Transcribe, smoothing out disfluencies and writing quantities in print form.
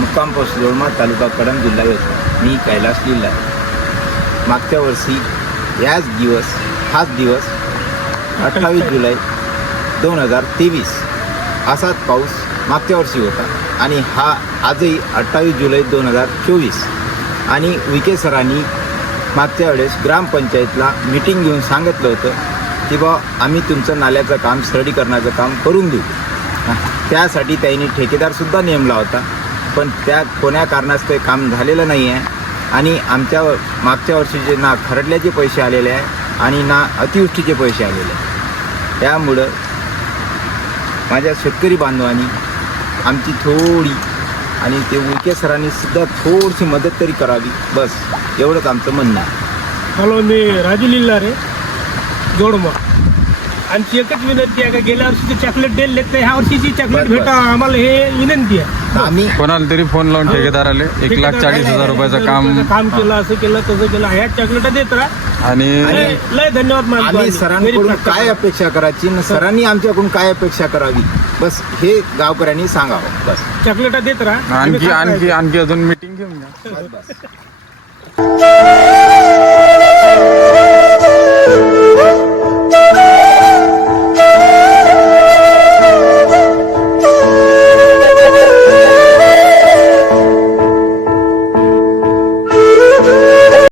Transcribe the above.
मुक्काम पोस्ट जोडमा, तालुका कळंब, जिल्हा यवतमाळ. मी कैलास लिल्ला. मागच्या वर्षी हाच दिवस 28 जुलै 2023 असाच पाऊस मागच्या वर्षी होता आणि हा आजही 28 जुलै 2024. आणि विखे सरांनी मागच्या वेळेस ग्रामपंचायतला मीटिंग घेऊन सांगितलं होतं की बा आम्ही तुमचं नाल्याचं काम सरळीकरणाचं काम करून देऊ. त्यासाठी त्यांनी ठेकेदारसुद्धा नेमला होता, पण त्या कोण्या कारणास्तव काम झालेलं नाही आहे. आणि आमच्या मागच्या वर्षीचे ना खरडल्याचे पैसे आलेले आहे आणि ना अतिवृष्टीचे पैसे आलेले आहे. त्यामुळं माझ्या शेतकरी बांधवांनी आमची थोडी आणि ते विखे सरांनी सुद्धा थोडीशी मदत तरी करावी, बस एवढंच आमचं म्हणणं आहे. हॅलो, मी राजू लिल्ला रे जोडमा. आमची एकच विनंती आहे का गेल्या वर्षीचे चॉकलेट दिले तर ह्या वर्षीची चॉकलेट भेटा आम्हाला, हे विनंती आहे. आम्ही कोणाला तरी फोन लावून ठेकेदार आले 1,40,000 रुपयाचं काम केलं, असं केलं तसं केलं, ह्या चॉकलेट देत राहा. आणि लय धन्यवाद मानतो आम्ही आम्ही. सरांकडून काय अपेक्षा करायची न सरांनी आमच्याकडून काय अपेक्षा करावी, बस हे गावकऱ्यांनी सांगावं. बस चॉकलेट देत राहा. आणखी अजून मीटिंग घेऊन घ्या. बस.